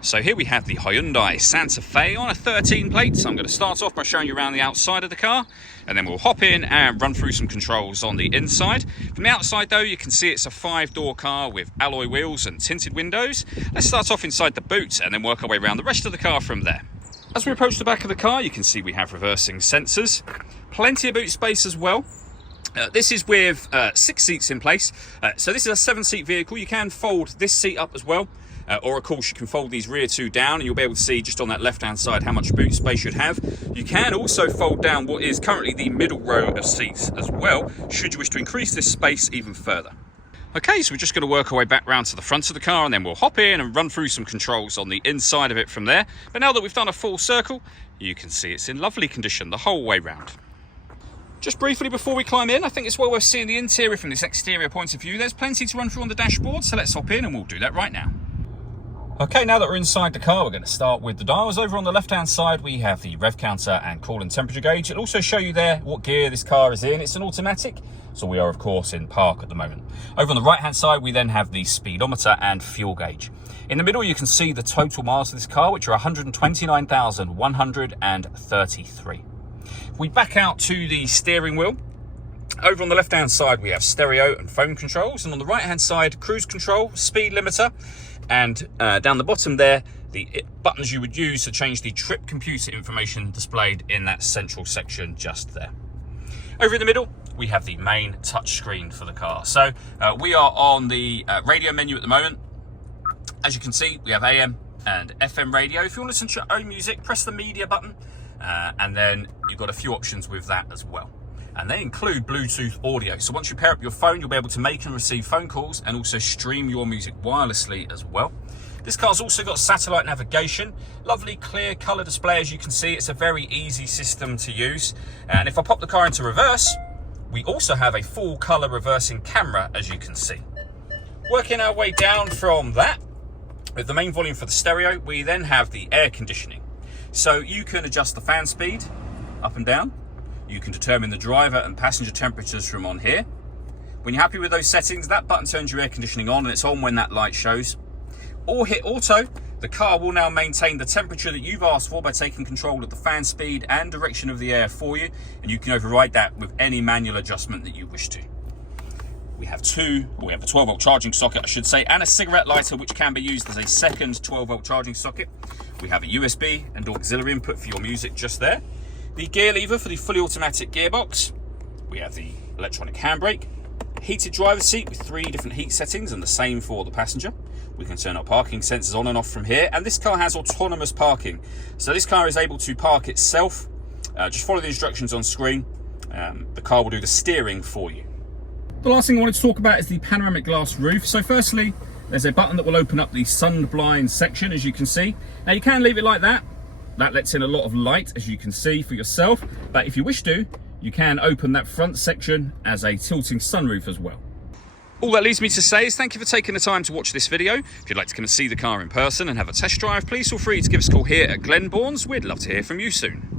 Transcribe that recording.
So here we have the Hyundai Santa Fe on a 13 plate. So I'm going to start off by showing you around the outside of the car, and then we'll hop in and run through some controls on the inside. From the outside though, you can see it's a 5-door car with alloy wheels and tinted windows. Let's start off inside the boot and then work our way around the rest of the car from there. As we approach the back of the car, you can see we have reversing sensors, plenty of boot space as well. This is with 6 seats in place, so this is a 7-seat vehicle. You can fold this seat up as well. Or of course you can fold these rear two down and you'll be able to see just on that left hand side how much boot space you'd have. You can also fold down what is currently the middle row of seats as well, should you wish to increase this space even further. Okay, so we're just going to work our way back round to the front of the car and then we'll hop in and run through some controls on the inside of it from there. But now that we've done a full circle, you can see it's in lovely condition the whole way round. Just briefly before we climb in, I think it's well worth seeing the interior from this exterior point of view. There's plenty to run through on the dashboard, so let's hop in and we'll do that right now. Okay, now that we're inside the car, we're going to start with the dials. Over on the left-hand side, we have the rev counter and coolant temperature gauge. It'll also show you there what gear this car is in. It's an automatic, so we are, of course, in park at the moment. Over on the right-hand side, we then have the speedometer and fuel gauge. In the middle, you can see the total miles of this car, which are 129,133. If we back out to the steering wheel, over on the left-hand side, we have stereo and phone controls, and on the right-hand side, cruise control, speed limiter, and down the bottom there, the buttons you would use to change the trip computer information displayed in that central section just there. Over in the middle, we have the main touch screen for the car. So we are on the radio menu at the moment. As you can see, we have AM and FM radio. If you want to listen to your own music, press the media button, and then you've got a few options with that as well. And they include Bluetooth audio. So once you pair up your phone, you'll be able to make and receive phone calls and also stream your music wirelessly as well. This car's also got satellite navigation, lovely clear color display. As you can see, it's a very easy system to use. And if I pop the car into reverse, we also have a full color reversing camera, as you can see. Working our way down from that, with the main volume for the stereo, we then have the air conditioning. So you can adjust the fan speed up and down. You can determine the driver and passenger temperatures from on here. When you're happy with those settings, that button turns your air conditioning on and it's on when that light shows. Or hit auto, the car will now maintain the temperature that you've asked for by taking control of the fan speed and direction of the air for you, and you can override that with any manual adjustment that you wish to. We have a 12-volt charging socket, I should say, and a cigarette lighter, which can be used as a second 12-volt charging socket. We have a USB and auxiliary input for your music just there. The gear lever for the fully automatic gearbox. We have the electronic handbrake, heated driver's seat with 3 different heat settings and the same for the passenger. We can turn our parking sensors on and off from here, and this car has autonomous parking. So this car is able to park itself. Just follow the instructions on screen. The car will do the steering for you. The last thing I wanted to talk about is the panoramic glass roof. So firstly, there's a button that will open up the sun blind section, as you can see. Now you can leave it like that. That lets in a lot of light, as you can see for yourself. But if you wish to, you can open that front section as a tilting sunroof as well. All that leaves me to say is thank you for taking the time to watch this video. If you'd like to come and see the car in person and have a test drive, please feel free to give us a call here at Glenbourne's. We'd love to hear from you soon.